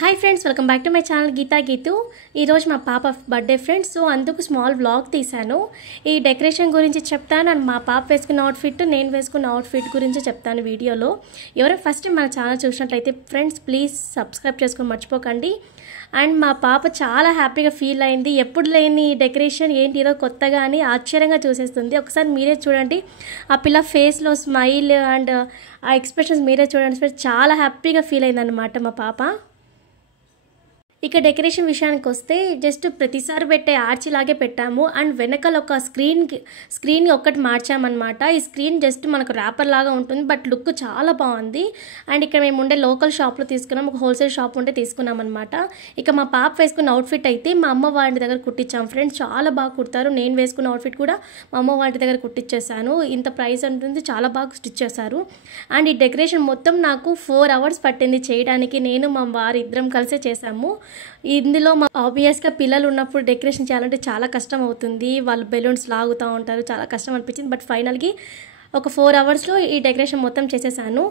Hi friends, welcome back to my channel Geetha Geethu. ఈరోజు మా పాప బర్త్డే ఫ్రెండ్స్. సో అందుకు స్మాల్ వ్లాగ్ తీశాను. ఈ డెకరేషన్ గురించి చెప్తాను అండ్ మా పాప వేసుకున్న అవుట్ఫిట్, నేను వేసుకున్న అవుట్ఫిట్ గురించి చెప్తాను వీడియోలో. ఎవరైనా ఫస్ట్ మన ఛానల్ చూసినట్లయితే ఫ్రెండ్స్ ప్లీజ్ సబ్స్క్రైబ్ చేసుకొని మర్చిపోకండి. అండ్ మా పాప చాలా హ్యాపీగా ఫీల్ అయింది. ఎప్పుడు లేని డెకరేషన్ ఏంటి ఈరోజు కొత్తగా అని ఆశ్చర్యంగా చూసేస్తుంది. ఒకసారి మీరే చూడండి, ఆ పిల్ల ఫేస్లో స్మైల్ అండ్ ఆ ఎక్స్ప్రెషన్స్ మీరే చూడండి. చాలా హ్యాపీగా ఫీల్ అయిందన్నమాట మా పాప. ఇక డెకరేషన్ విషయానికి వస్తే జస్ట్ ప్రతిసారి పెట్టే ఆర్చ్ లాగే పెట్టాము అండ్ వెనకాల ఒక స్క్రీన్ ఒక్కటి మార్చామన్నమాట. ఈ స్క్రీన్ జస్ట్ మనకు ర్యాపర్ లాగా ఉంటుంది, బట్ లుక్ చాలా బాగుంది. అండ్ ఇక్కడ మేము ఉండే లోకల్ షాప్లో తీసుకున్నాం, ఒక హోల్సేల్ షాప్ ఉంటే తీసుకున్నాం అనమాట. ఇక మా పాప వేసుకున్న అవుట్ఫిట్ అయితే మా అమ్మ వాళ్ళ దగ్గర కుట్టించాం ఫ్రెండ్స్. చాలా బాగా కుడతారు. నేను వేసుకున్న అవుట్ఫిట్ కూడా మా అమ్మ వాళ్ళ దగ్గర కుట్టించేసాను. ఇంత ప్రైస్ ఉంటుంది, చాలా బాగా స్టిచ్ చేశారు. అండ్ ఈ డెకరేషన్ మొత్తం నాకు 4 hours పట్టింది చేయడానికి. నేను మా వారు ఇద్దరం కలిసే చేసాము. ఇందులో ఆబ్వియస్గా పిల్లలు ఉన్నప్పుడు డెకరేషన్ చేయాలంటే చాలా కష్టం అవుతుంది. వాళ్ళు బెలూన్స్ లాగుతూ ఉంటారు, చాలా కష్టం అనిపించింది. బట్ ఫైనల్గా ఒక 4 hours ఈ డెకరేషన్ మొత్తం చేసేసాను.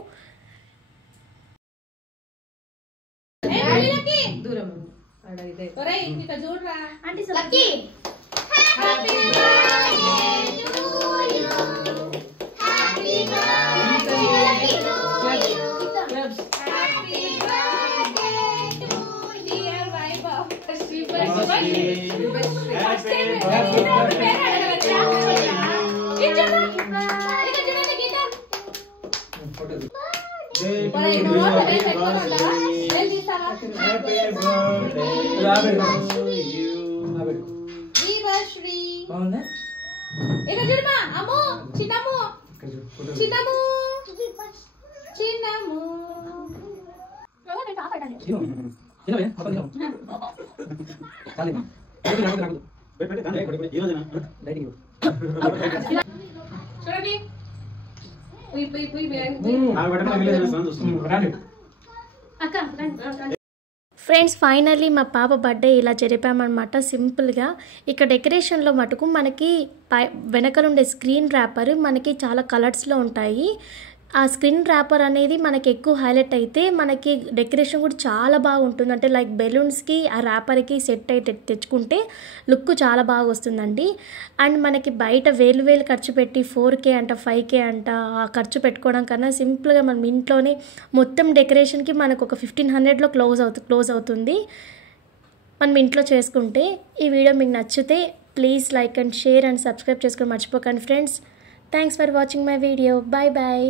ఫ్రెండ్స్ ఫైనల్లీ మా పాప బర్త్డే ఇలా జరిపామన్నమాట సింపుల్గా. ఇక డెకరేషన్లో మటుకు మనకి వెనకలుండే స్క్రీన్ ర్యాపర్ మనకి చాలా కలర్స్లో ఉంటాయి. ఆ స్క్రీన్ ర్యాపర్ అనేది మనకి ఎక్కువ హైలైట్ అయితే మనకి డెకరేషన్ కూడా చాలా బాగా ఉంటుంది. అంటే లైక్ బెలూన్స్కి ఆ ర్యాపర్కి సెట్ అయితే తెచ్చుకుంటే లుక్ చాలా బాగా వస్తుందండి. అండ్ మనకి బయట వేలు ఖర్చు పెట్టి 4K అంట 5K అంట ఆ ఖర్చు పెట్టుకోవడం కన్నా సింపుల్గా మనం ఇంట్లోనే మొత్తం డెకరేషన్కి మనకు ఒక 1500లో క్లోజ్ అవుతుంది మనం ఇంట్లో చేసుకుంటే. ఈ వీడియో మీకు నచ్చితే please like and share and subscribe చేసుకొని మర్చిపోకండి friends. Thanks for watching my video. Bye bye.